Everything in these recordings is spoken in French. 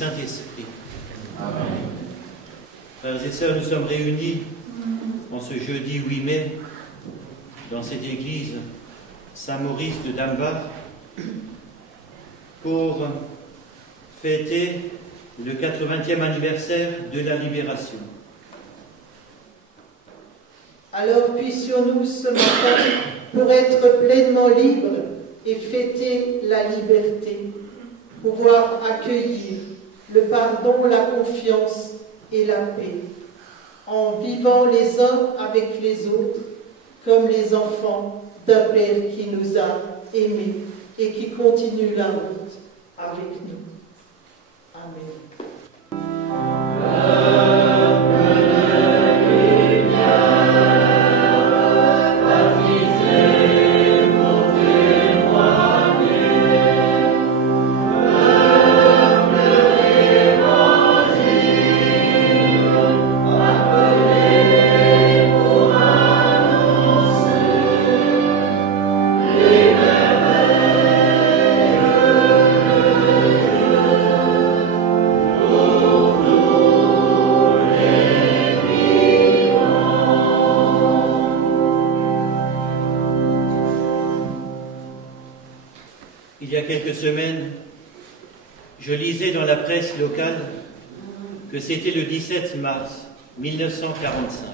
Saint-Esprit. Amen. Frères et sœurs, nous sommes réunis en ce jeudi 8 mai dans cette église Saint-Maurice de Dambach pour fêter le 80e anniversaire de la Libération. Alors puissions-nous ce matin, pour être pleinement libres et fêter la liberté, pouvoir accueillir le pardon, la confiance et la paix, en vivant les uns avec les autres comme les enfants d'un Père qui nous a aimés et qui continue la route avec nous. Amen. Il y a quelques semaines, je lisais dans la presse locale que c'était le 17 mars 1945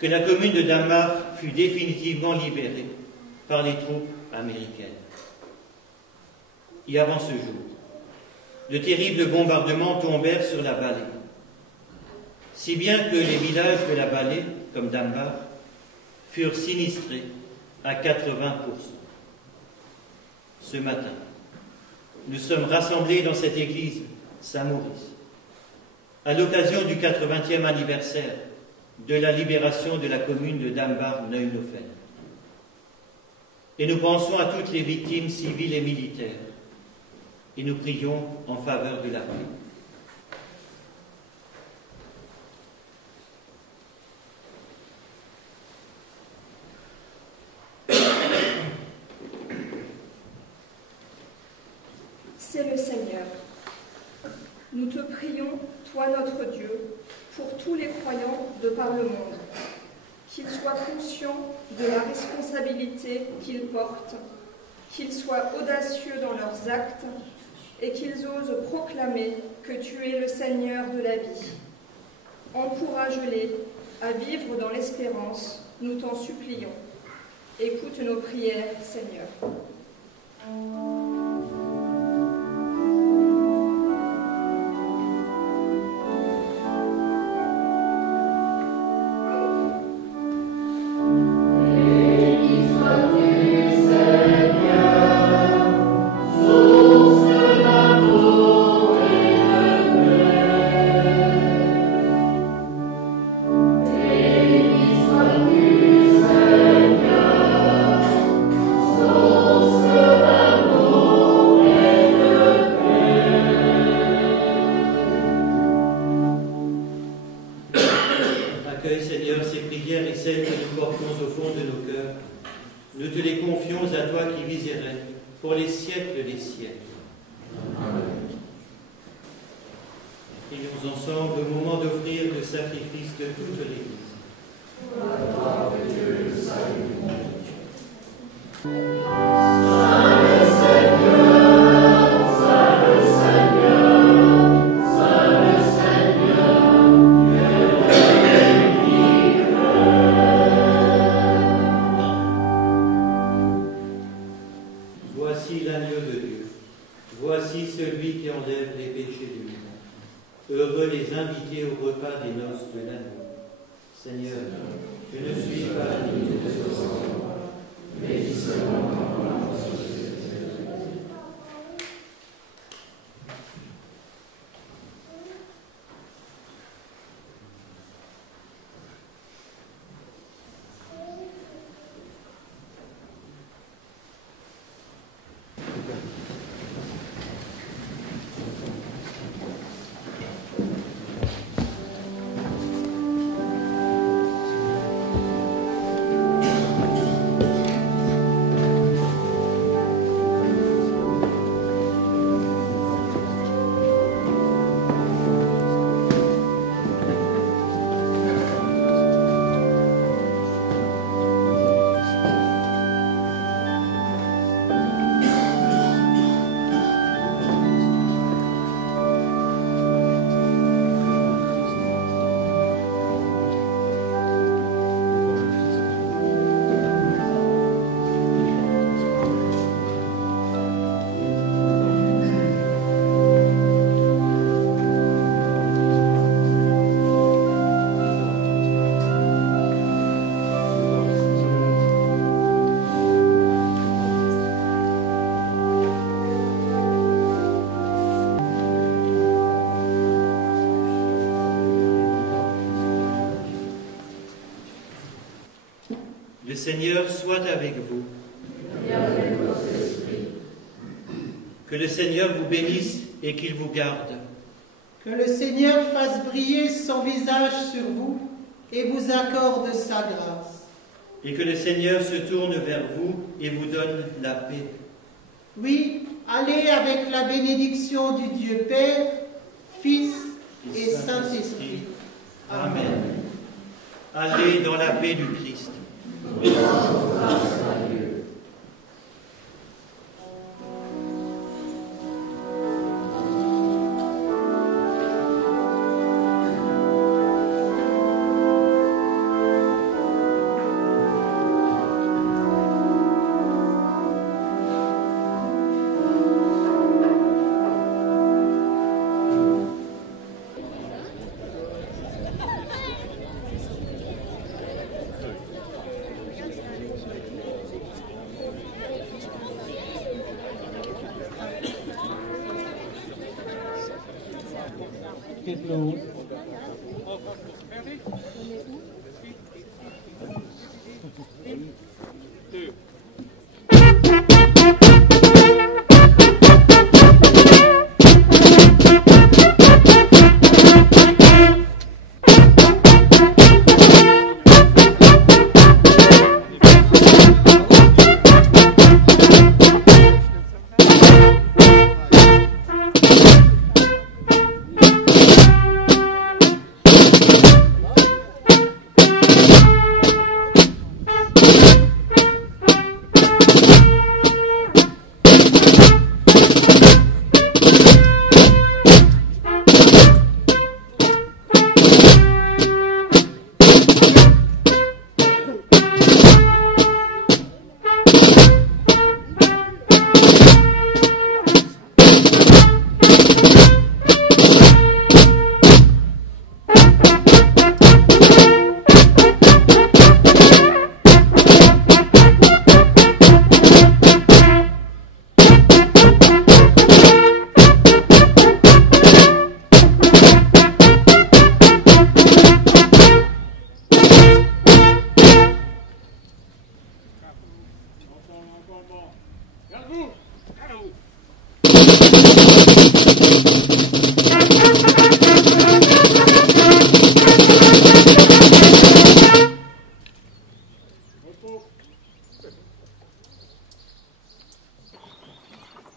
que la commune de Dambach fut définitivement libérée par les troupes américaines. Et avant ce jour, de terribles bombardements tombèrent sur la vallée, si bien que les villages de la vallée, comme Dambach, furent sinistrés à 80%. Ce matin, nous sommes rassemblés dans cette église Saint-Maurice, à l'occasion du 80e anniversaire de la libération de la commune de Dambach-Neuenhofen. Et nous pensons à toutes les victimes civiles et militaires, et nous prions en faveur de la paix. C'est le Seigneur. Nous te prions, toi notre Dieu, pour tous les croyants de par le monde, qu'ils soient conscients de la responsabilité qu'ils portent, qu'ils soient audacieux dans leurs actes et qu'ils osent proclamer que tu es le Seigneur de la vie. Encourage-les à vivre dans l'espérance, nous t'en supplions. Écoute nos prières, Seigneur. Accueille, Seigneur, ces prières et celles que nous portons au fond de nos cœurs. Nous te les confions à toi qui vis et règnes pour les siècles des siècles. Amen. Prions ensemble au moment d'offrir le sacrifice de toute l'Église. Gloire à Dieu, le salut du monde. Voici l'agneau de Dieu. Voici celui qui enlève les péchés du monde. Heureux les invités au repas des noces de l'agneau. Seigneur, je ne suis pas digne de ce repas, mais dis seulement quand la voix de Jésus. Le Seigneur soit avec vous. Et avec votre esprit. Que le Seigneur vous bénisse et qu'il vous garde. Que le Seigneur fasse briller son visage sur vous et vous accorde sa grâce. Et que le Seigneur se tourne vers vous et vous donne la paix. Oui, allez avec la bénédiction du Dieu Père, Fils et Saint-Esprit. Amen. Allez dans la paix du Christ.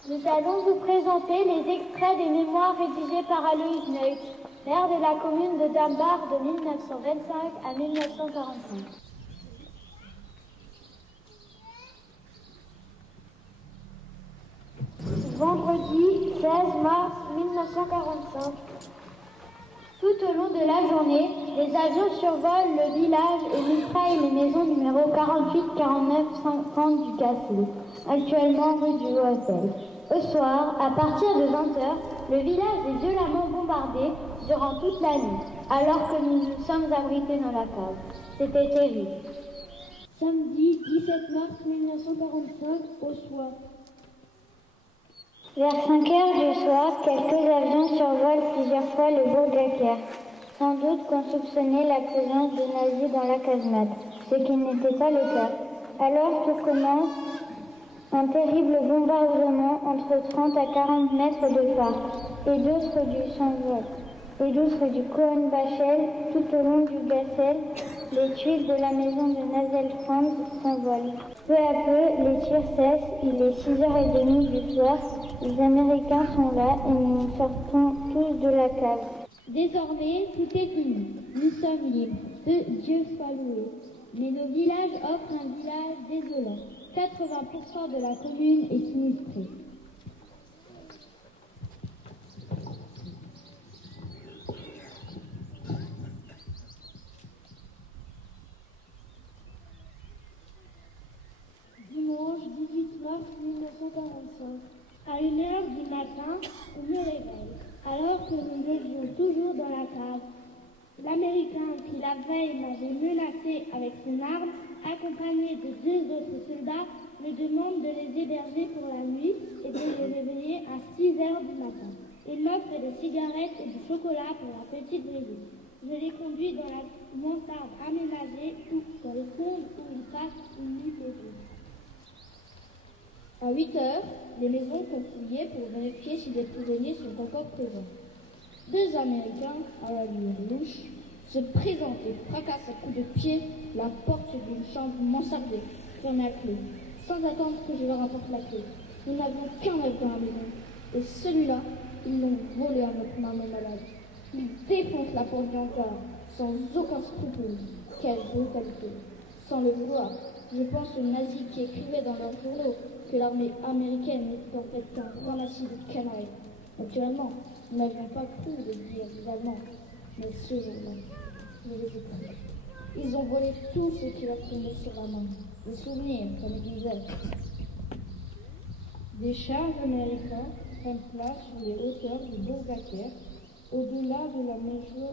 Nous allons vous présenter les extraits des mémoires rédigés par Aloïs Neuk, maire de la commune de Dambar de 1925 à 1945. Vendredi 16 mars 1945. Tout au long de la journée, les avions survolent le village et mitraillent les maisons numéro 48, 49, 50 du Cassel, actuellement rue du Haut-Hôtel. Au soir, à partir de 20h, le village est violemment bombardé durant toute la nuit, alors que nous nous sommes abrités dans la cave. C'était terrible. Samedi 17 mars 1945, au soir. Vers 5 heures du soir, quelques avions survolent plusieurs fois le bourg d'Aker. Sans doute qu'on soupçonnait la présence de nazis dans la casemate, ce qui n'était pas le cas. Alors tout commence un terrible bombardement entre 30 à 40 mètres de phare et d'autres du Cohen-Bachel tout au long du Gassel. Les tuiles de la maison de Nazel-Franz s'envolent. Peu à peu, les tirs cessent. Il est 6h30 du soir. Les Américains sont là et nous sortons tous de la cave. Désormais, tout est fini. Nous sommes libres. Dieu soit loué. Mais nos villages offrent un village désolant. 80% de la commune est sinistrée. Dimanche 18 mars 1945. À 1h du matin, on me réveille, alors que nous étions toujours dans la cave. L'Américain qui la veille m'avait menacé avec son arme, accompagné de 2 autres soldats, me demande de les héberger pour la nuit et de les réveiller à 6h du matin. Il m'offre des cigarettes et du chocolat pour la petite Brigitte. Je les conduis dans mansardes aménagées ou dans les combles où il passe une nuit paisible. À 8 heures, les maisons sont fouillées pour vérifier si des prisonniers sont encore présents. 2 Américains, à l'allure louche, se présentent et fracassent à coups de pied la porte d'une chambre mansardée, fermée à clé, sans attendre que je leur apporte la clé. Nous n'avions qu'un œuf dans la maison, et celui-là, ils l'ont volé à notre maman malade. Ils défoncent la porte du hangar, sans aucun scrupule. Quelle brutalité! Sans le vouloir, je pense aux nazis qui écrivaient dans leurs journaux que l'armée américaine n'était en fait qu'un ramassis de canailles. Naturellement, nous n'avions pas cru le dire aux Allemands, mais ce jour-là, je les ai cru. Ils ont volé tout ce qui leur tombait sur la main, des souvenirs, comme ils disaient. Des chars américains prennent place sur les hauteurs du Bourg-Gaquer, au-delà de la maison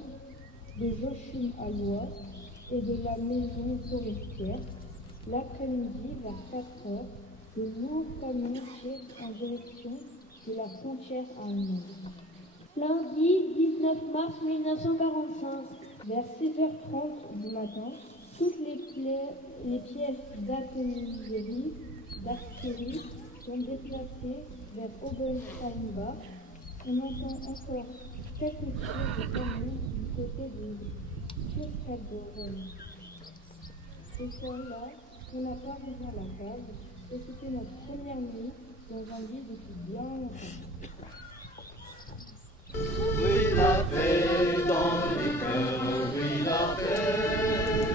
de Joachim à l'ouest et de la maison forestière. L'après-midi, vers 4 heures, de lourds camions tirent en direction de la frontière allemande. Lundi 19 mars 1945, vers 6h30 du matin, toutes les pièces d'artillerie sont déplacées vers Obersteinbach. On entend encore quelques tirs de camions du côté de Kirchberg. Ce soir-là, on n'a pas rejoint la cave, et c'était notre première nuit dans un lit depuis bien longtemps. Oui, la paix dans les cœurs, oui, la paix.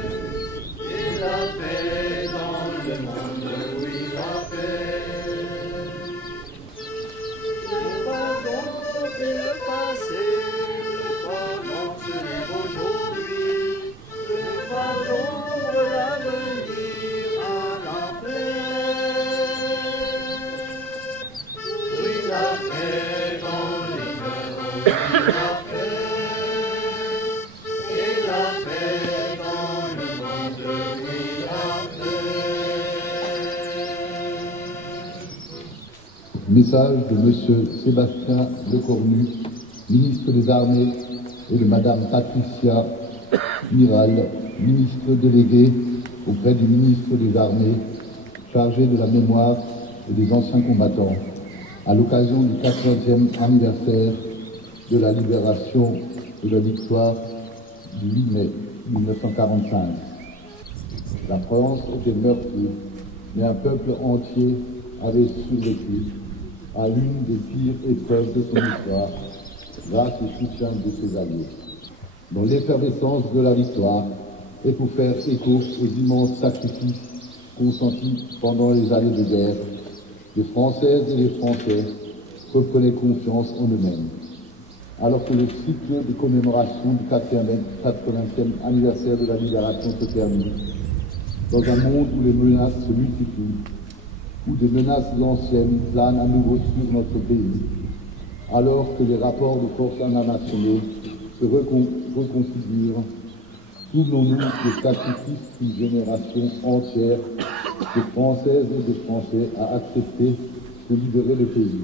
Et la paix dans le monde, oui, la paix. Nous pardon et le passé, le pardon se lève aujourd'hui. Le pardon de l'avenir à la paix. Oui, la paix dans les cœurs. La paix, et la paix dans le monde, oui, la paix. Message de M. Sébastien Lecornu, ministre des Armées, et de Mme Patricia Miral, ministre déléguée auprès du ministre des Armées, chargé de la mémoire et des anciens combattants, à l'occasion du 80e anniversaire de la libération et de la victoire du 8 mai 1945. La France était meurtrie, mais un peuple entier avait survécu à l'une des pires épreuves de son histoire, grâce au soutien de ses alliés. Dans l'effervescence de la victoire, et pour faire écho aux immenses sacrifices consentis pendant les années de guerre, les Françaises et les Français reprenaient confiance en eux-mêmes. Alors que le cycle de commémoration du 80e anniversaire de la libération se termine, dans un monde où les menaces se multiplient, où des menaces anciennes planent à nouveau sur notre pays, alors que les rapports de force internationaux se reconfigurent, souvenons-nous des sacrifices qu'une génération entière de Françaises et de Français a accepté de libérer le pays,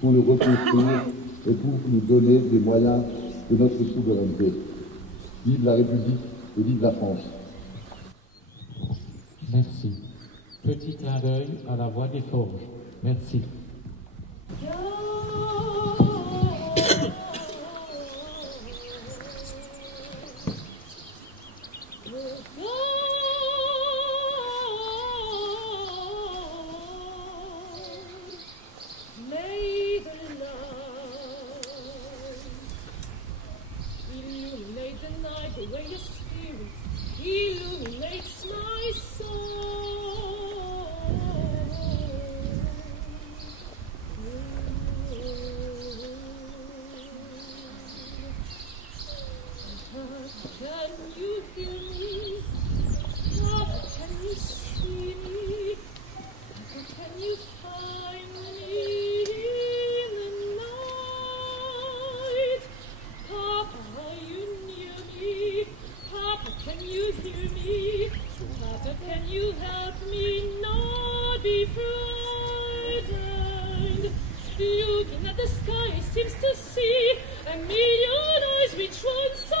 pour le reconstruire et pour nous donner des moyens de notre souveraineté. Vive la République et vive la France. Merci. Petit clin d'œil à la voix des forges. Merci. Illuminates my soul. Can you hear me? Can you see me? Can you find me in the night? Papa, are you near me? Papa, can you hear me? Papa, can you help me not be frightened? Looking at the sky seems to see a million eyes which once I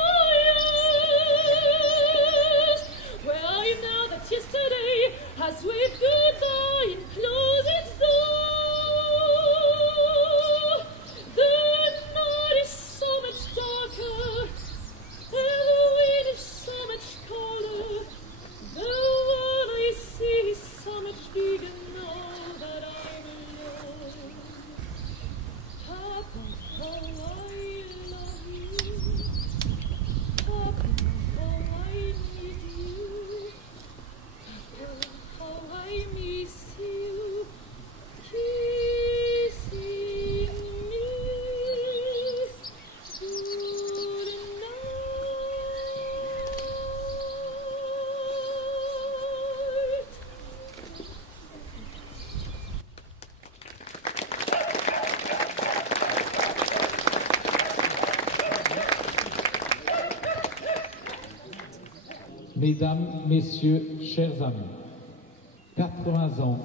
Mesdames, Messieurs, chers amis, 80 ans,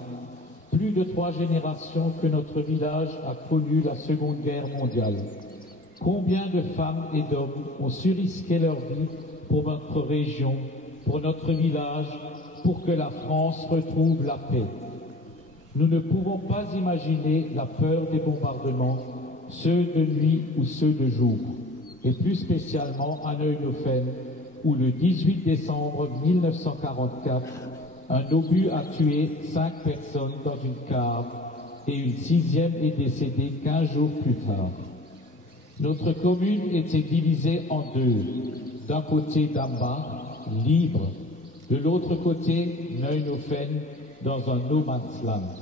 plus de 3 générations que notre village a connu la Seconde Guerre mondiale. Combien de femmes et d'hommes ont su risquer leur vie pour notre région, pour notre village, pour que la France retrouve la paix. Nous ne pouvons pas imaginer la peur des bombardements, ceux de nuit ou ceux de jour, et plus spécialement à Neuilly-Ofen, où le 18 décembre 1944, un obus a tué 5 personnes dans une cave et une 6e est décédée 15 jours plus tard. Notre commune était divisée en deux. D'un côté Damba, libre, de l'autre côté Neuilly-Ofen, dans un no man's land.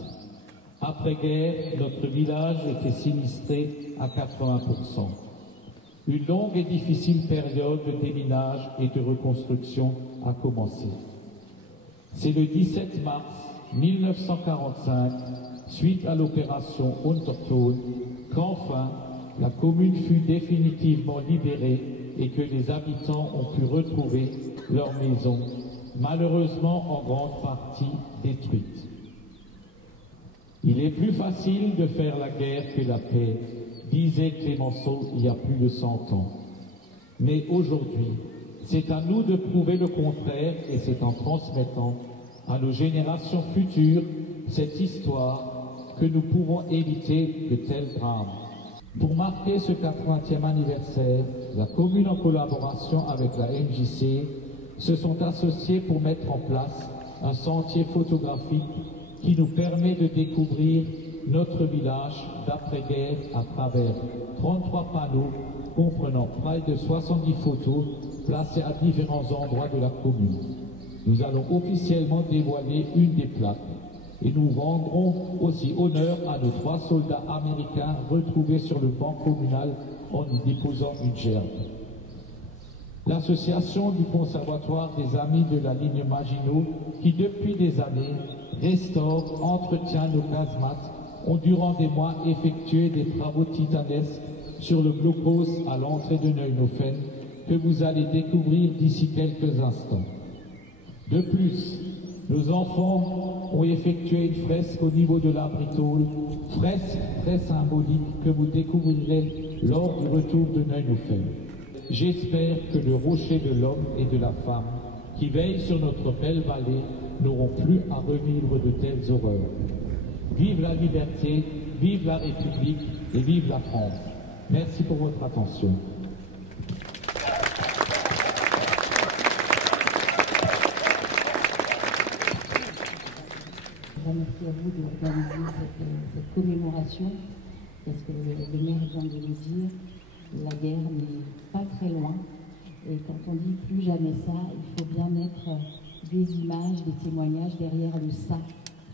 Après-guerre, notre village était sinistré à 80%. Une longue et difficile période de déminage et de reconstruction a commencé. C'est le 17 mars 1945, suite à l'opération Unterton, qu'enfin la commune fut définitivement libérée et que les habitants ont pu retrouver leur maison, malheureusement en grande partie détruite. Il est plus facile de faire la guerre que la paix, disait Clémenceau il y a plus de 100 ans. Mais aujourd'hui, c'est à nous de prouver le contraire et c'est en transmettant à nos générations futures cette histoire que nous pouvons éviter de tels drames. Pour marquer ce 80e anniversaire, la commune en collaboration avec la MJC se sont associés pour mettre en place un sentier photographique qui nous permet de découvrir notre village d'après-guerre à travers 33 panneaux comprenant près de 70 photos placées à différents endroits de la commune. Nous allons officiellement dévoiler une des plaques et nous rendrons aussi honneur à nos 3 soldats américains retrouvés sur le banc communal en nous déposant une gerbe. L'association du Conservatoire des Amis de la ligne Maginot, qui depuis des années restaure, entretient nos casemates, ont durant des mois effectué des travaux titanesques sur le blocos à l'entrée de Neuilly-Ofen que vous allez découvrir d'ici quelques instants. De plus, nos enfants ont effectué une fresque au niveau de l'abritole, fresque très symbolique que vous découvrirez lors du retour de Neuilly-Ofen. J'espère que le rocher de l'homme et de la femme qui veillent sur notre belle vallée n'auront plus à revivre de telles horreurs. Vive la liberté, vive la République et vive la France. Merci pour votre attention. Merci à vous d'organiser cette commémoration, parce que le maire vient de le dire, la guerre n'est pas très loin. Et quand on dit plus jamais ça, il faut bien mettre des images, des témoignages derrière le ça,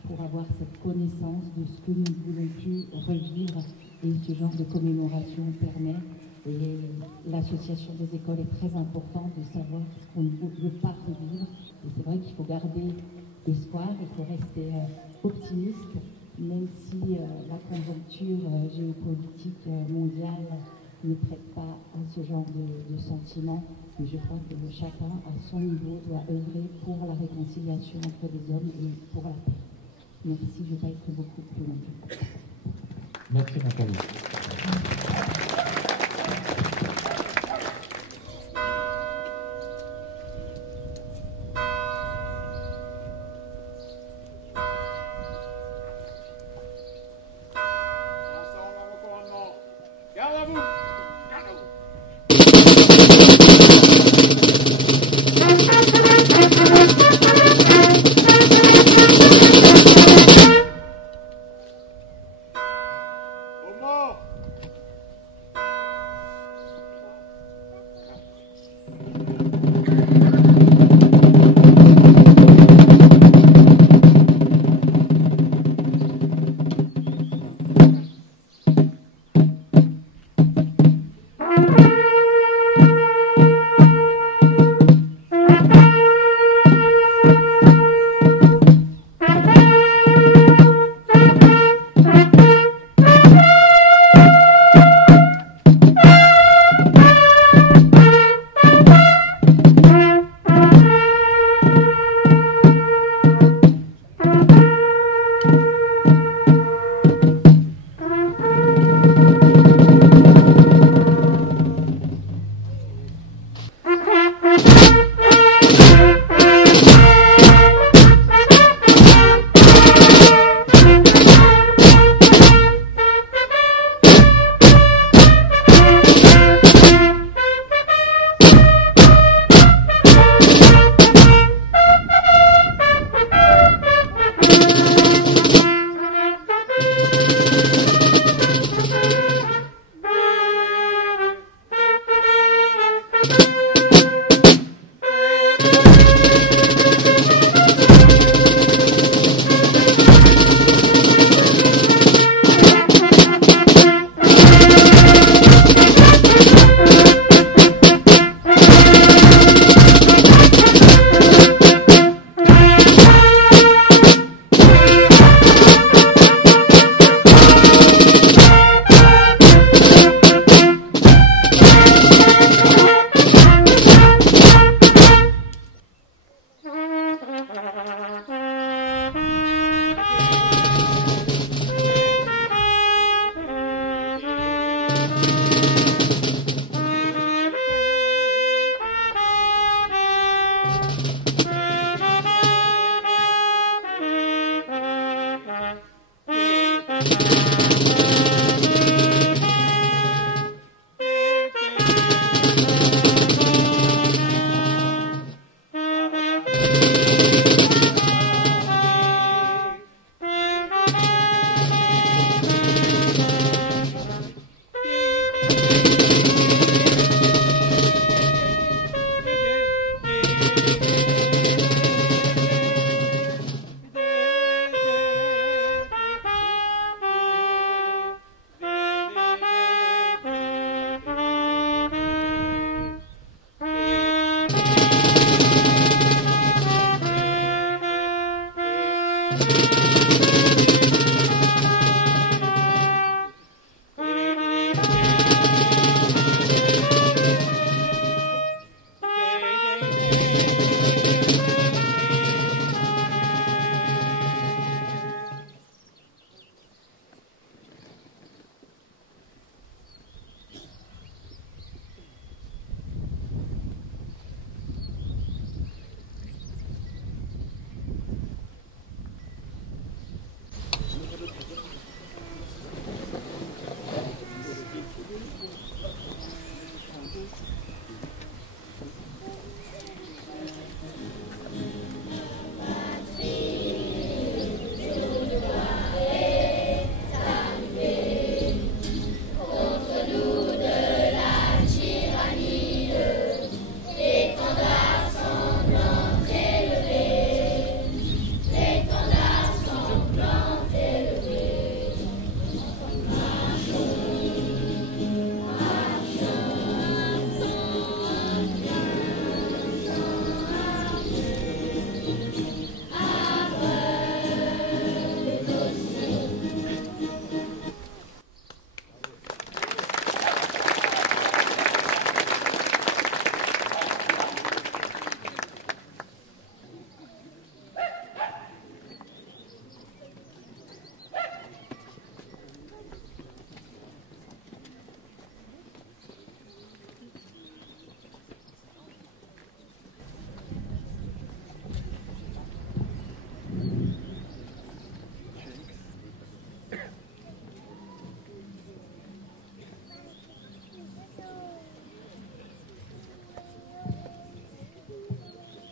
pour avoir cette connaissance de ce que nous voulons plus revivre. Et ce genre de commémoration permet, et l'association des écoles est très importante de savoir ce qu'on ne veut pas revivre. Et c'est vrai qu'il faut garder espoir, il faut rester optimiste, même si la conjoncture géopolitique mondiale ne prête pas à ce genre de sentiments. Mais je crois que chacun, à son niveau, doit œuvrer pour la réconciliation entre les hommes et pour la paix. Merci, je ne vais pas être beaucoup plus longtemps. Merci Nathalie.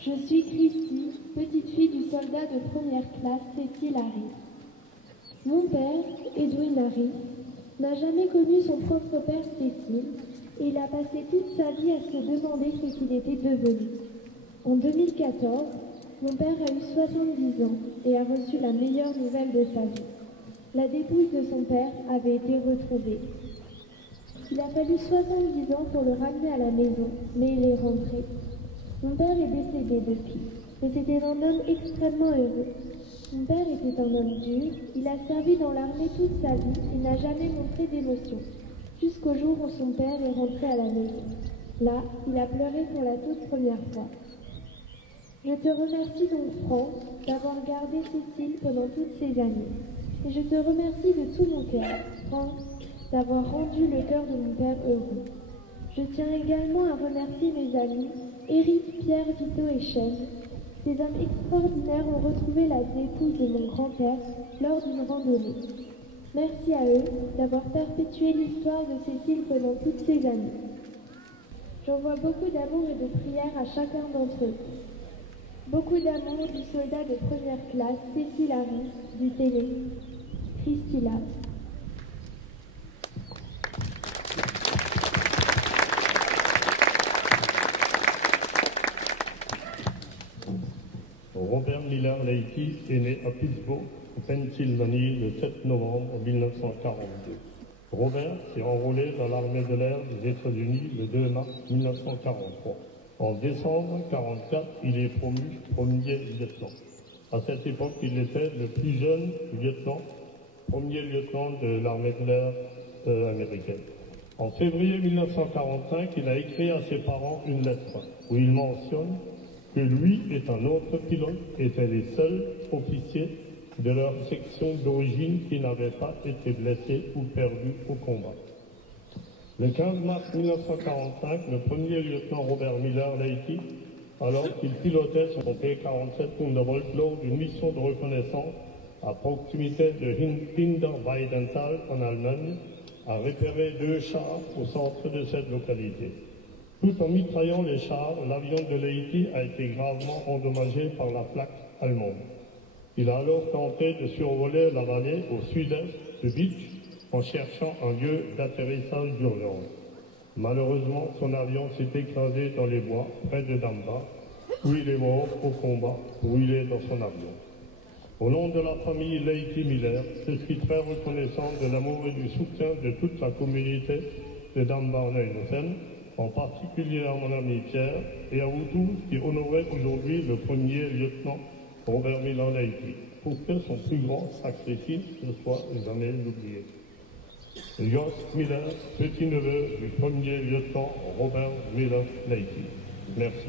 Je suis Christy, petite fille du soldat de première classe Cécile Harris. Mon père, Edwin Harris, n'a jamais connu son propre père Cécile et il a passé toute sa vie à se demander ce qu'il était devenu. En 2014, mon père a eu 70 ans et a reçu la meilleure nouvelle de sa vie. La dépouille de son père avait été retrouvée. Il a fallu 70 ans pour le ramener à la maison, mais il est rentré. Mon père est décédé depuis, mais c'était un homme extrêmement heureux. Mon père était un homme dur, il a servi dans l'armée toute sa vie et n'a jamais montré d'émotion, jusqu'au jour où son père est rentré à la maison. Là, il a pleuré pour la toute première fois. Je te remercie donc, Franck, d'avoir gardé Cécile pendant toutes ces années. Et je te remercie de tout mon cœur, Franck, d'avoir rendu le cœur de mon père heureux. Je tiens également à remercier mes amis, Eric, Pierre, Vito et Chen. Ces hommes extraordinaires ont retrouvé la dépouille de mon grand-père lors d'une randonnée. Merci à eux d'avoir perpétué l'histoire de Cécile pendant toutes ces années. J'envoie beaucoup d'amour et de prières à chacun d'entre eux. Beaucoup d'amour du soldat de première classe, Cécile Harris, du télé, Christy Lapp. Robert Miller Leakey est né à Pittsburgh, en Pennsylvanie, le 7 novembre 1942. Robert s'est enrôlé dans l'armée de l'air des États-Unis le 2 mars 1943. En décembre 1944, il est promu premier lieutenant. À cette époque, il était le plus jeune lieutenant, premier lieutenant de l'armée de l'air américaine. En février 1945, il a écrit à ses parents une lettre où il mentionne que lui et un autre pilote étaient les seuls officiers de leur section d'origine qui n'avaient pas été blessés ou perdus au combat. Le 15 mars 1945, le premier lieutenant Robert Miller Leakey, alors qu'il pilotait son P-47 Thunderbolt lors d'une mission de reconnaissance, à proximité de Hinterweidenthal en Allemagne, a repéré 2 chars au centre de cette localité. Tout en mitraillant les chars, l'avion de Leiti a été gravement endommagé par la flak allemande. Il a alors tenté de survoler la vallée au sud-est de Bitch en cherchant un lieu d'atterrissage d'urgence. Malheureusement, son avion s'est écrasé dans les bois près de Damba, où il est mort au combat, brûlé dans son avion. Au nom de la famille Leiti Miller, je suis très reconnaissant de l'amour et du soutien de toute la communauté de Damba-Neunofen, en particulier à mon ami Pierre et à vous tous qui honorez aujourd'hui le premier lieutenant Robert Milan Leiti, pour que son plus grand sacrifice ne soit jamais oublié. Jos Miller, petit-neveu du premier lieutenant Robert Milan Leiti. Merci.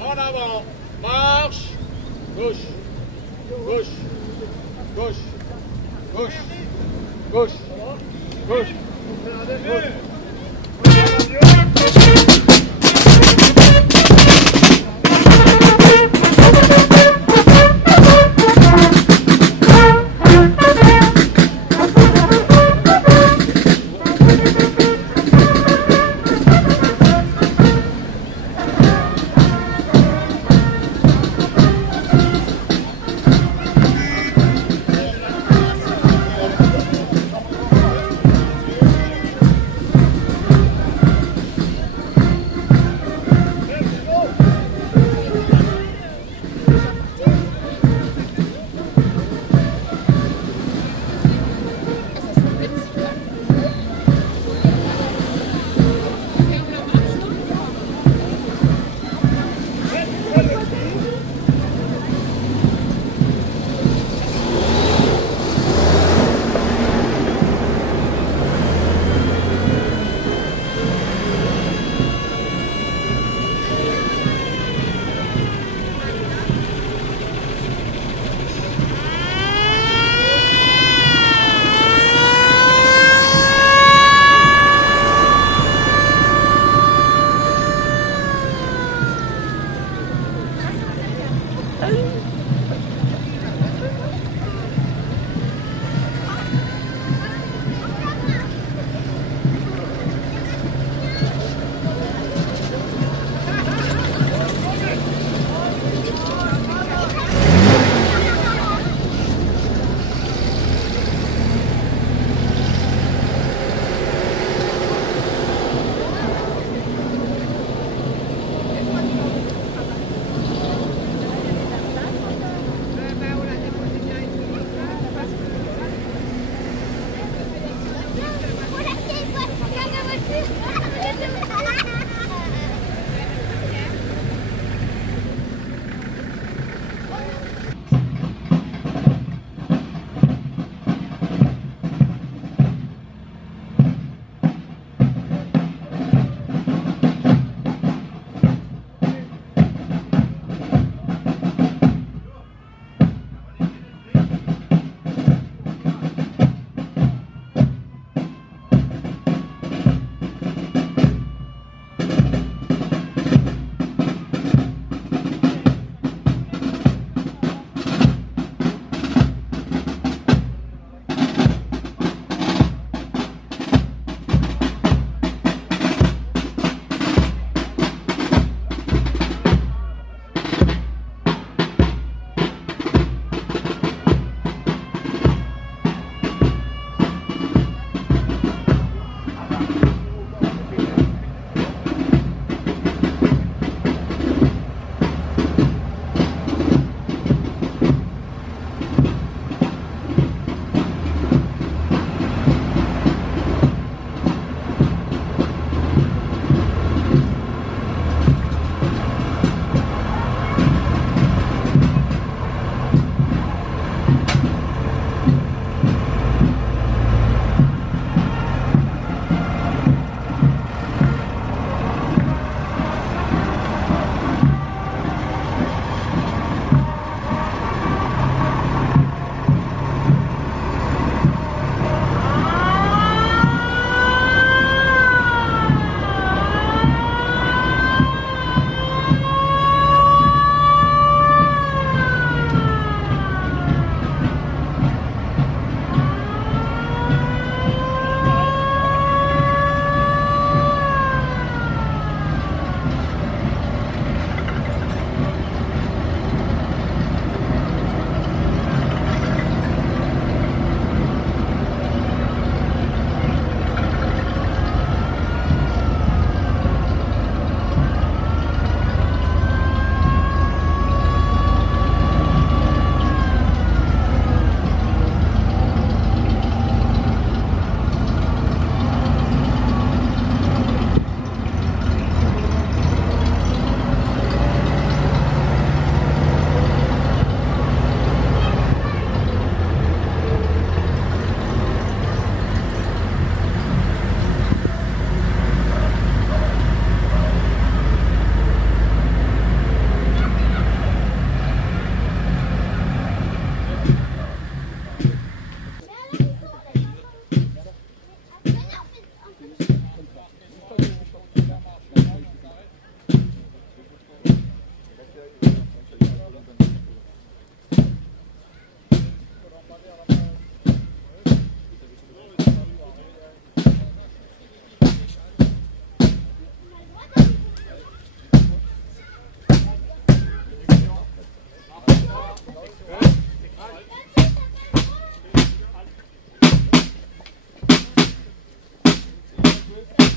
En avant, marche, gauche, gauche, gauche, gauche, gauche, gauche, gauche.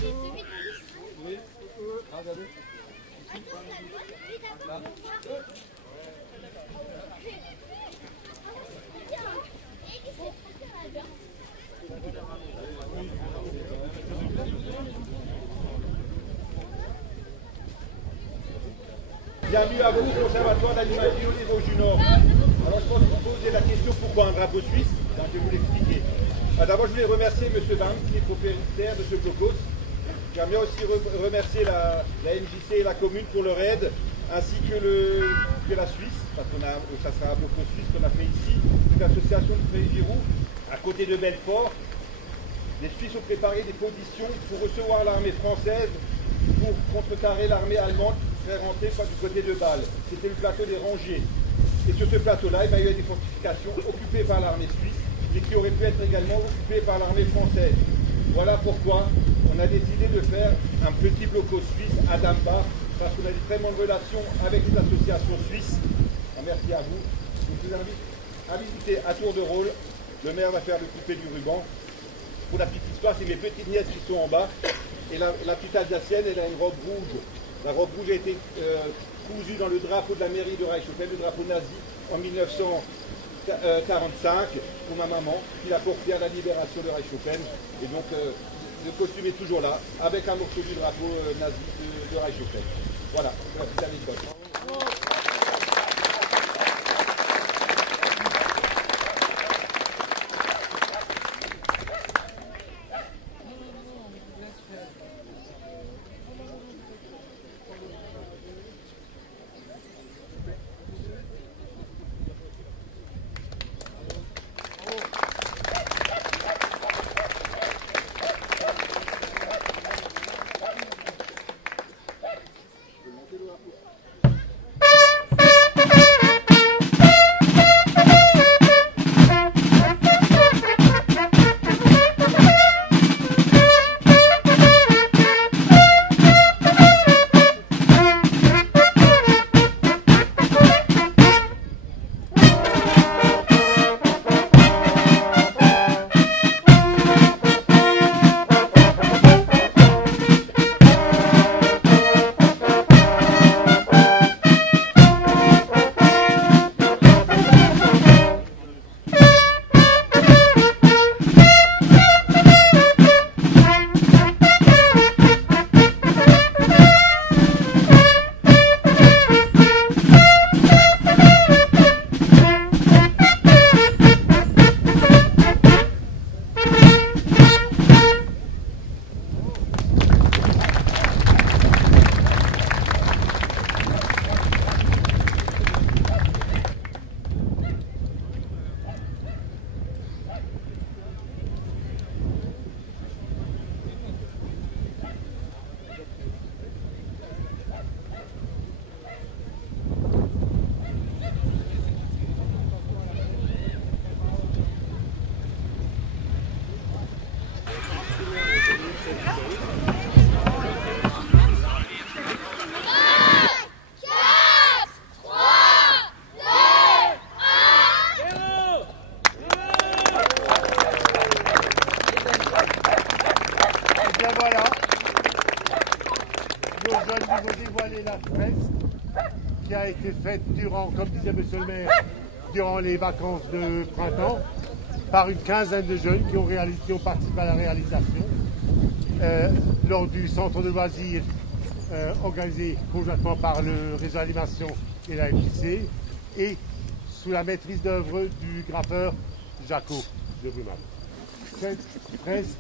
Bienvenue à vous au Conservatoire d'animalerie au niveau du Nord. Alors je pense que vous posez la question pourquoi un drapeau suisse. Donc, je vais vous l'expliquer. D'abord je voulais remercier M. Van qui est propriétaire de ce blocos. J'aimerais aussi remercier la MJC et la commune pour leur aide, ainsi que la Suisse, parce que ça sera un blocos suisse qu'on a fait ici, l'association de Fréjirou, à côté de Belfort. Les Suisses ont préparé des positions pour recevoir l'armée française, pour contrecarrer l'armée allemande qui serait rentrée du côté de Bâle. C'était le plateau des Rangers. Et sur ce plateau-là, il y a des fortifications occupées par l'armée suisse, mais qui auraient pu être également occupées par l'armée française. Voilà pourquoi on a décidé de faire un petit blocos suisse à Dambach, parce qu'on a des très bonnes relations avec les associations suisses. Merci à vous. Je vous invite à visiter à tour de rôle. Le maire va faire le coupé du ruban. Pour la petite histoire, c'est mes petites nièces qui sont en bas. Et la petite Alsacienne, elle a une robe rouge. La robe rouge a été cousue dans le drapeau de la mairie de Reichshofen, le drapeau nazi, en 1945, pour ma maman, qui l'a porté à la libération de Reichshofen. Et donc, le costume est toujours là, avec un morceau du drapeau nazi de Reichshofen. Voilà, c'est la petite anecdote. Qui a été faite durant, comme disait M. le maire, durant les vacances de printemps, par une quinzaine de jeunes qui ont participé à la réalisation lors du centre de loisirs organisé conjointement par le réseau d'animation et la MJC et sous la maîtrise d'œuvre du graffeur Jaco de Brumal. Cette fresque,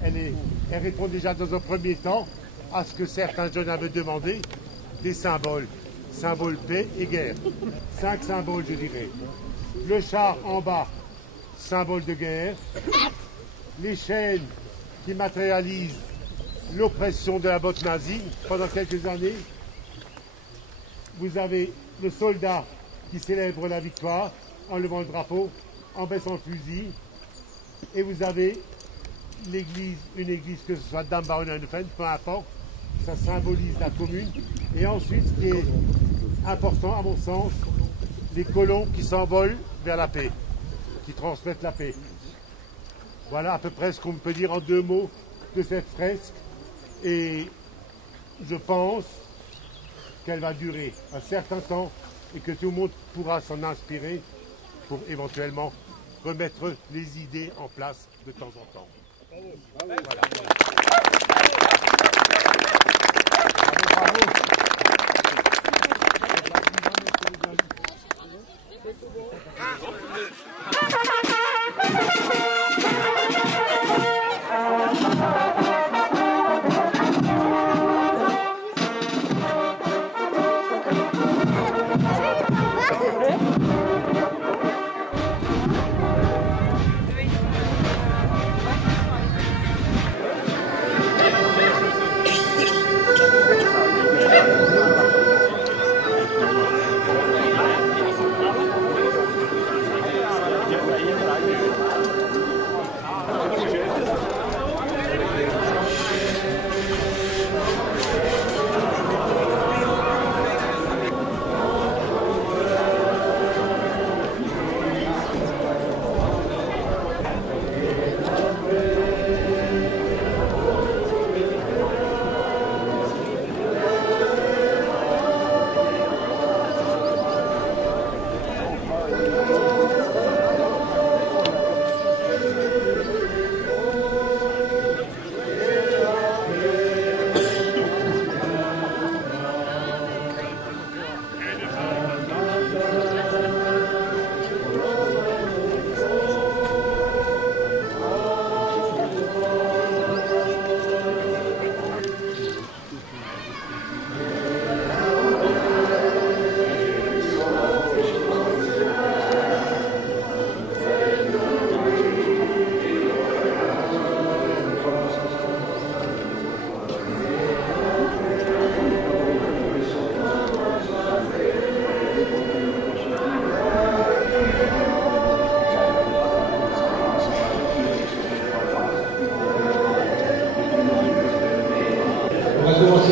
elle répond déjà dans un premier temps à ce que certains jeunes avaient demandé, des symboles. Symbole paix et guerre. 5 symboles, je dirais. Le char en bas, symbole de guerre. Les chaînes qui matérialisent l'oppression de la botte nazie pendant quelques années. Vous avez le soldat qui célèbre la victoire en levant le drapeau, en baissant le fusil. Et vous avez l'église, une église, que ce soit Dambach ou Neuenfeld, peu importe, ça symbolise la commune. Et ensuite, ce qui est important à mon sens, les colons qui s'envolent vers la paix, qui transmettent la paix. Voilà à peu près ce qu'on peut dire en 2 mots de cette fresque et je pense qu'elle va durer un certain temps et que tout le monde pourra s'en inspirer pour éventuellement remettre les idées en place de temps en temps. Voilà.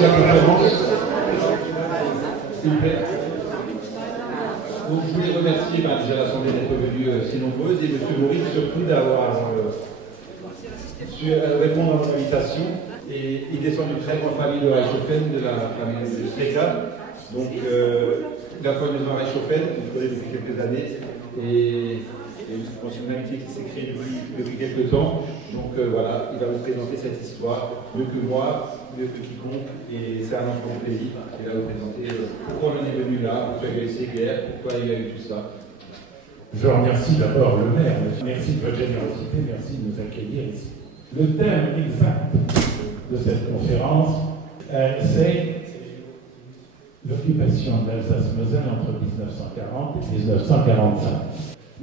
La conférence, s'il vous plaît. Donc je voulais remercier déjà l'Assemblée d'être venue si nombreuse et M. Maurice surtout d'avoir su répondre à mon invitation. Et il descend d'une très grande famille de Reichshofen, de la famille de Streka. Donc la famille de Reichshofen, je connais depuis quelques années. Et je pense une amitié qui s'est créée depuis quelques temps. Donc voilà, il va vous présenter cette histoire mieux que moi, mieux que quiconque, et c'est un grand plaisir. Il va vous présenter pourquoi on en est venu là, pourquoi il y a eu ces guerres, pourquoi il y a eu tout ça. Je remercie d'abord le maire. Merci de votre générosité, merci de nous accueillir ici. Le thème exact de cette conférence, c'est l'occupation de l'Alsace-Moselle entre 1940 et 1945.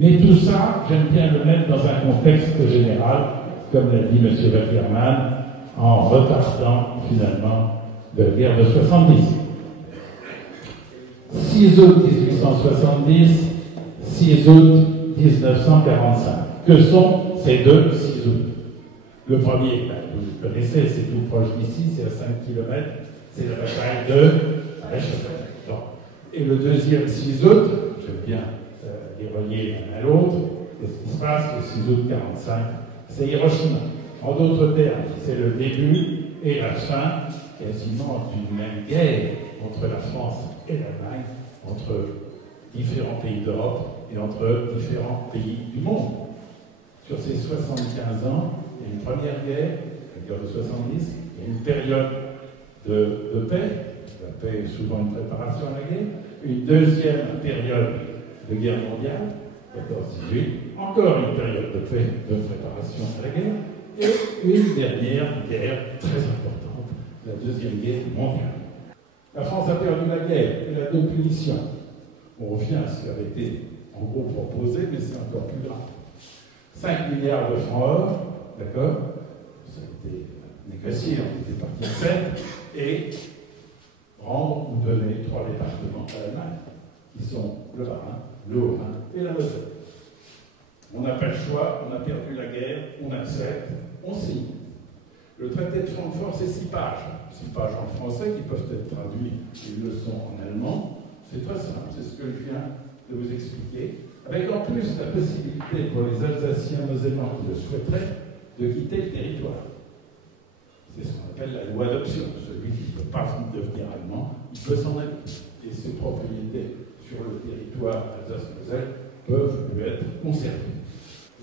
Mais tout ça, j'aime bien le mettre dans un contexte général, comme l'a dit M. Wackermann, en retardant finalement de la guerre de 70. 6 août 1870, 6 août 1945. Que sont ces deux 6 août? Le premier, vous le connaissez, c'est tout proche d'ici, c'est à 5 km, c'est la bataille de Reichshofen. Et le deuxième 6 août, j'aime bien les relier l'un à l'autre, qu'est-ce qui se passe le 6 août 1945? C'est Hiroshima. En d'autres termes, c'est le début et la fin quasiment d'une même guerre entre la France et l'Allemagne, entre différents pays d'Europe et entre différents pays du monde. Sur ces 75 ans, il y a une première guerre, la guerre de 70, il y a une période de paix, la paix est souvent une préparation à la guerre, une deuxième période de guerre mondiale, 14-18, encore une période de paix, de préparation à la guerre, et une dernière guerre très importante, la Deuxième Guerre mondiale. La France a perdu la guerre, elle a deux punitions. On revient à ce qui avait été en gros proposé, mais c'est encore plus grave. 5 milliards de francs or, d'accord? Ça a été négocié, on était parti de 7, et rendre ou donner 3 départements à l'Allemagne, qui sont le Bas-Rhin, le Haut-Rhin et la Moselle. On n'a pas le choix, on a perdu la guerre, on accepte, on signe. Le traité de Francfort, c'est 6 pages. 6 pages en français qui peuvent être traduits, ils le sont en allemand. C'est très simple, c'est ce que je viens de vous expliquer. Avec en plus la possibilité pour les Alsaciens mosellans qui le souhaiteraient de quitter le territoire. s'appelle la loi d'option. Celui qui ne peut pas devenir allemand, il peut s'en aller. Et ses propriétés sur le territoire d'Alsace-Moselle peuvent lui être conservées.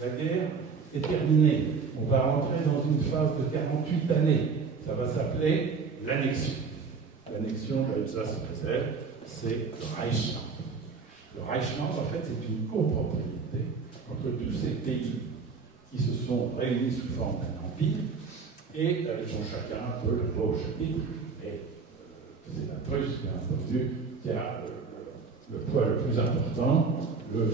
La guerre est terminée. On va rentrer dans une phase de 48 années. Ça va s'appeler l'annexion. L'annexion de l'Alsace-Moselle, c'est le Reichsland. Le Reichsland, en fait, c'est une copropriété entre tous ces pays qui se sont réunis sous forme d'un empire et qui ont chacun un peu le voix au chapitre. Et c'est la Prusse, bien entendu, qui a le poids le plus important. Le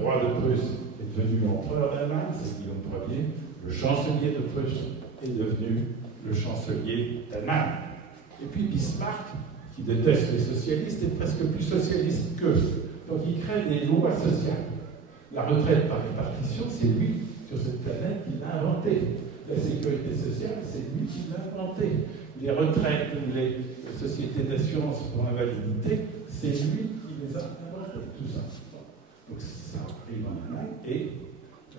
roi de Prusse est devenu empereur d'Allemagne, c'est Guillaume Ier. Le chancelier de Prusse est devenu le chancelier d'Allemagne. Et puis Bismarck, qui déteste les socialistes, est presque plus socialiste qu'eux. Donc il crée des lois sociales. La retraite par répartition, c'est lui, sur cette planète, qui l'a inventé. La sécurité sociale, c'est lui qui l'a inventé. Les retraites, les sociétés d'assurance pour invalidité, c'est lui qui les a inventées, tout ça. Donc ça arrive en Allemagne, et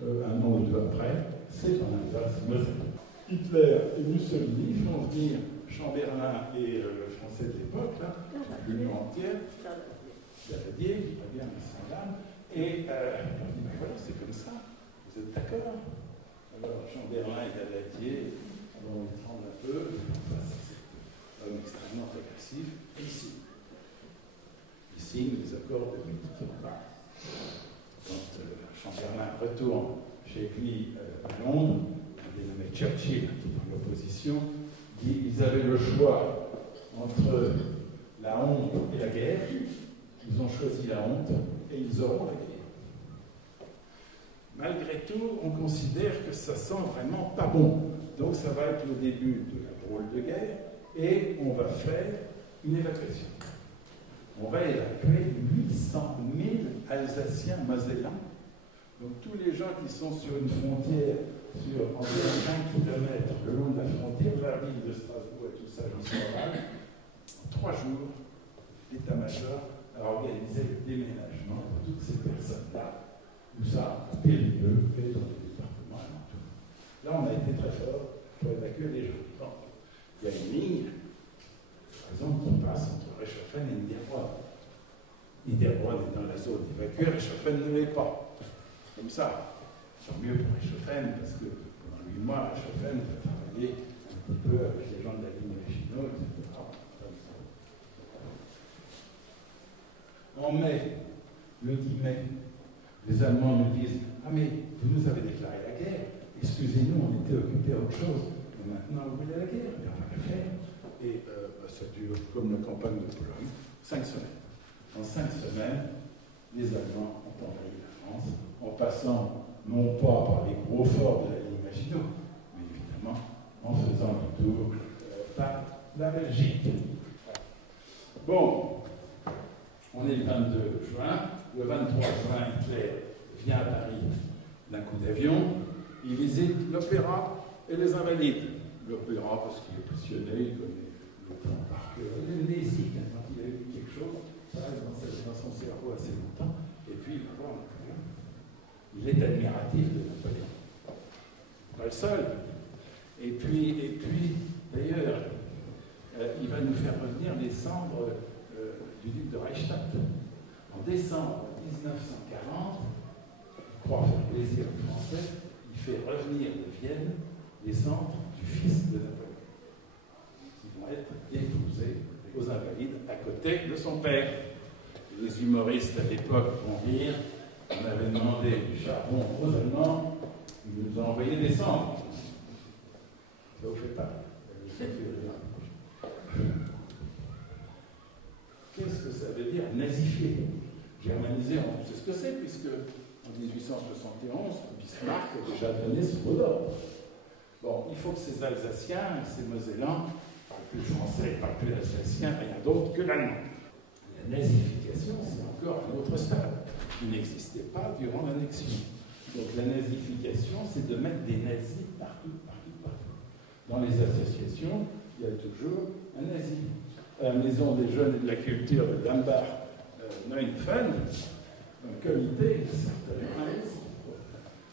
un an ou deux après, c'est en Alsace-Moselle. Hitler et Mussolini font venir Chamberlain et le français de l'époque, l'Union entière, Daladier, qui va bien mais sans l'âme, et on dit, ben voilà, c'est comme ça, vous êtes d'accord? Alors Chamberlain et Daladier, on les tremble un peu, c'est un homme extrêmement agressif, et ici. Ils signent les accords de Wittenberg. Quand Chamberlain retourne chez lui à Londres, un dénommé Churchill, qui est dans l'opposition, dit qu'ils avaient le choix entre la honte et la guerre. Ils ont choisi la honte et ils auront la guerre. Malgré tout, on considère que ça sent vraiment pas bon. Donc ça va être le début de la drôle de guerre et on va faire une évacuation. On va évacuer 800 000 Alsaciens mosellans. Donc tous les gens qui sont sur une frontière sur environ 5 km le long de la frontière, la ville de Strasbourg et tout ça, j'en suis mal. En 3 jours, l'état-major a organisé le déménagement de toutes ces personnes-là. Tout ça, à Périgueux et dans les départements alentours. Là, on a été très fort pour évacuer les gens. Bon. Il y a une ligne, par exemple, qui passe entre Reichshoffen et Niederbronn. Niederbronn est dans la zone évacuée, Reichshoffen ne l'est pas. Comme ça, tant mieux pour Reichshoffen, parce que pendant 8 mois, Reichshoffen va travailler un petit peu avec les gens de la ligne Maginot, etc. En mai, le 10 mai, les Allemands nous disent « Ah mais vous nous avez déclaré la guerre, excusez-nous, on était occupés à autre chose, mais maintenant vous voulez la guerre, on va la faire. » Et ça dure, comme la campagne de Pologne, 5 semaines. En 5 semaines, les Allemands ont envahi la France, en passant non pas par les gros forts de la ligne Maginot, mais évidemment en faisant le tour par la Belgique. Bon, on est le 22 juin. Le 23 juin, Hitler vient à Paris d'un coup d'avion. Il visite l'opéra et les Invalides. L'opéra parce qu'il est passionné, il connaît le plan par cœur. Il est amnésique quand il a eu quelque chose, ça reste dans son cerveau assez longtemps. Et puis il va voir Napoléon. Il est admiratif de Napoléon. Pas le seul. Et puis d'ailleurs, il va nous faire revenir les cendres du duc de Reichstadt. En décembre 1940, il croit faire plaisir aux Français, il fait revenir de Vienne les cendres du fils de Napoléon, qui vont être déposés aux Invalides à côté de son père. Les humoristes à l'époque vont rire. On avait demandé du charbon aux Allemands, ils nous ont envoyé des cendres. Ça vous fait pas. Ça fait rien. Qu'est-ce que ça veut dire nazifier? Germaniser, on sait ce que c'est, puisque en 1871, Bismarck a déjà donné ce mot d'ordre. Bon, il faut que ces Alsaciens, ces Mosellans, parlent plus français, parlent plus alsacien, rien d'autre que l'allemand. La nazification, c'est encore un autre stade qui n'existait pas durant l'annexion. Donc la nazification, c'est de mettre des nazis partout. Dans les associations, il y a toujours un nazi. À la Maison des Jeunes et de la Culture de Dambach, Neuenfeld, un comité de certains nazis.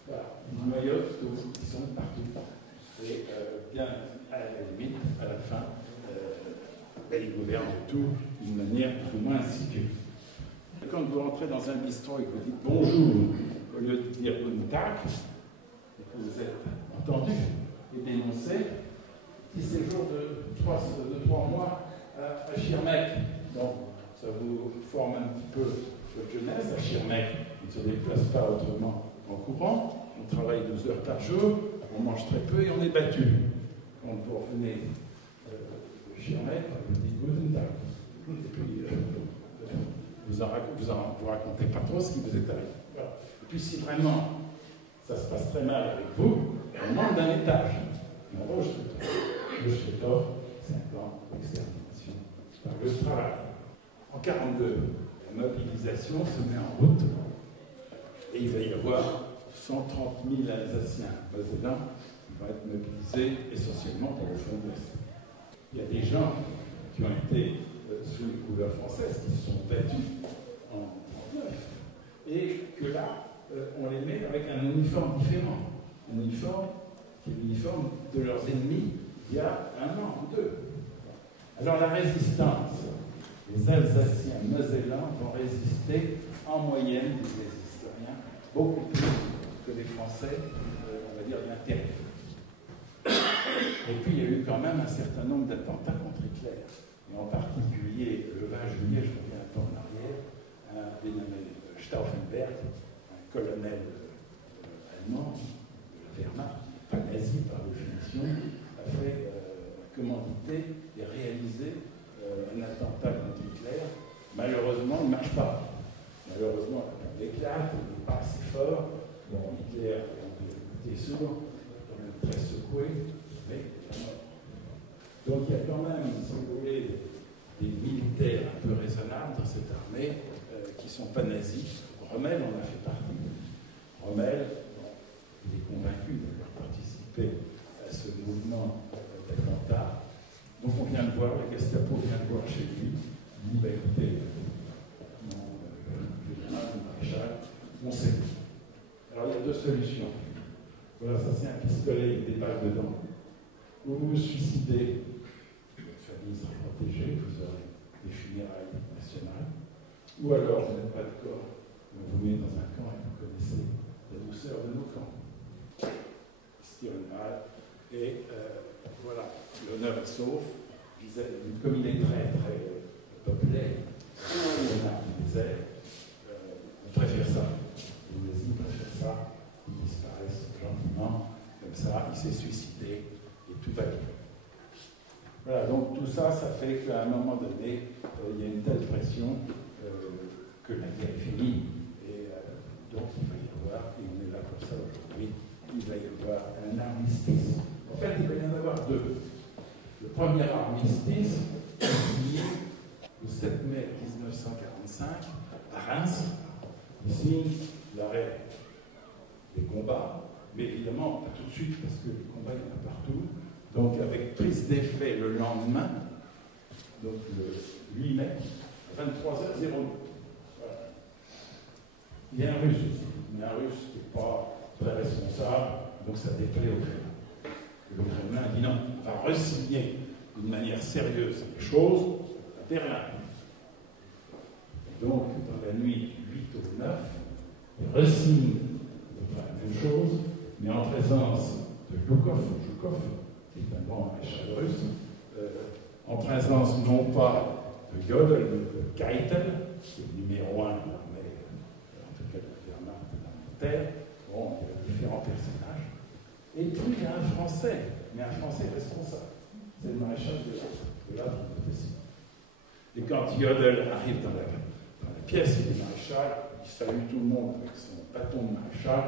Voilà, ils noyautent tous, ils sont partout. Et bien, à la limite, regardent tout d'une manière plus ou moins insidieuse. Quand vous rentrez dans un bistrot et que vous dites bonjour, au lieu de dire guten Tag, et que vous êtes entendu et dénoncé, petit séjour de 3 mois à Schirmeck. Donc, ça vous forme un petit peu votre jeunesse. À Schirmeck, on ne se déplace pas autrement en courant, on travaille 12 heures par jour, on mange très peu et on est battu. Quand vous revenez de Schirmeck, vous dites guten Tag. Et puis, vous racontez pas trop ce qui vous est arrivé. Voilà. Et puis, si vraiment ça se passe très mal avec vous, on monte d'un étage. Et on range tout le temps. Le Shtetov, c'est un plan d'extermination par le travail. En 1942, la mobilisation se met en route et il va y avoir 130 000 Alsaciens mosellans qui vont être mobilisés essentiellement pour le front de l'Est. Il y a des gens qui ont été sous les couleurs françaises, qui se sont battus en 1939, et que là, on les met avec un uniforme différent. Un uniforme qui est l'uniforme de leurs ennemis il y a 1 an ou 2. Alors la résistance, les Alsaciens mosellans vont résister en moyenne, disent les historiens, beaucoup plus que les Français, on va dire, de l'intérieur. Et puis il y a eu quand même un certain nombre d'attentats contre Hitler. Et en particulier, le 20 juillet, je reviens un peu en arrière, un dénommé Stauffenberg, un colonel allemand de la Wehrmacht, pas nazi par définition, a fait commanditer et réaliser un attentat contre Hitler. Malheureusement, il ne marche pas. Malheureusement, il éclate, il n'est pas assez fort. Bon, Hitler est sourd, quand même très secoué, mais donc il y a quand même, si vous voulez, des militaires un peu raisonnables dans cette armée qui ne sont pas nazis. Rommel en a fait partie. Rommel, il est convaincu d'avoir participé à ce mouvement d'attentat. Donc on vient de voir, la Gestapo vient de voir chez lui, il dit, écoutez, mon général, mon maréchal, on sait. Alors il y a 2 solutions. Voilà, ça c'est un pistolet, il y a des balles dedans. Ou vous vous suicidez, votre famille sera protégée, vous aurez des funérailles nationales. Ou alors vous n'êtes pas de corps, on vous met dans un camp et vous connaissez la douceur de nos camps. Ils se tirent une balle et voilà, l'honneur est sauf. Comme il est très très populaire, il disait, on préfère ça. Les nazis préfèrent ça, ils disparaissent gentiment, comme ça, il s'est suicidé et tout va bien. Voilà, donc tout ça, ça fait qu'à un moment donné, il y a une telle pression que la guerre est finie. Et donc il va y avoir, et on est là pour ça aujourd'hui, il va y avoir un armistice. En fait, il va y en avoir 2. Le premier armistice est signé le 7 mai 1945 à Reims. Il signe l'arrêt des combats, mais évidemment pas tout de suite parce que les combats il y en a partout. Donc avec prise d'effet le lendemain, donc le 8 mai, à 23h02. Voilà. Il y a un Russe aussi, mais un Russe qui n'est pas très responsable, donc ça déplaît au Kremlin. Le Kremlin dit non, on va re-signer d'une manière sérieuse les choses à Berlin. Donc, dans la nuit du 8 au 9, il re-signe la même chose, mais en présence de Zhukov, qui est un grand maréchal russe, en présence non pas de Gödel, mais de Keitel, qui est le numéro 1 de l'armée, en tout cas de la Wehrmacht et de l'Angleterre. Bon, il y a différents personnages. Et puis, il y a un Français, mais un Français responsable. C'est le maréchal de l'Avre de Tessin. Et quand Gödel arrive dans la pièce, il est maréchal, il salue tout le monde avec son bâton de maréchal,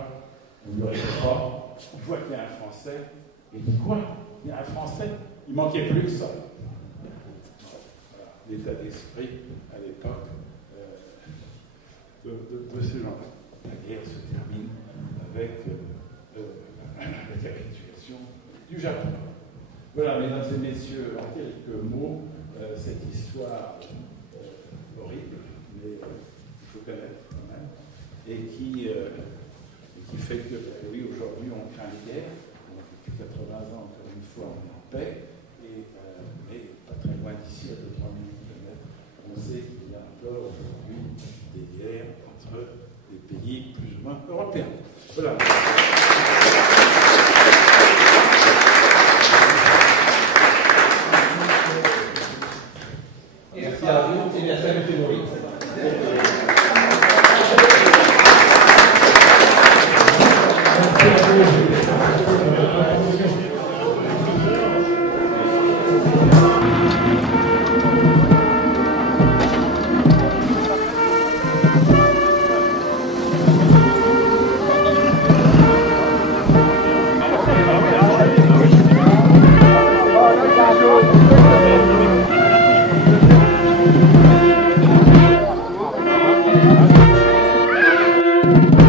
on ne lui répond pas, il voit qu'il y a un Français, et il dit quoi? Il y a un Français? Il manquait plus que ça. Voilà, l'état d'esprit à l'époque de ces gens-là. La guerre se termine avec la capitulation du Japon. Voilà, mesdames et messieurs, en quelques mots, cette histoire horrible, mais il faut connaître quand même, et qui fait que, oui, aujourd'hui, on craint les guerres. Depuis 80 ans, encore une fois, on est en paix, mais pas très loin d'ici, à 2-3 minutes Thank you.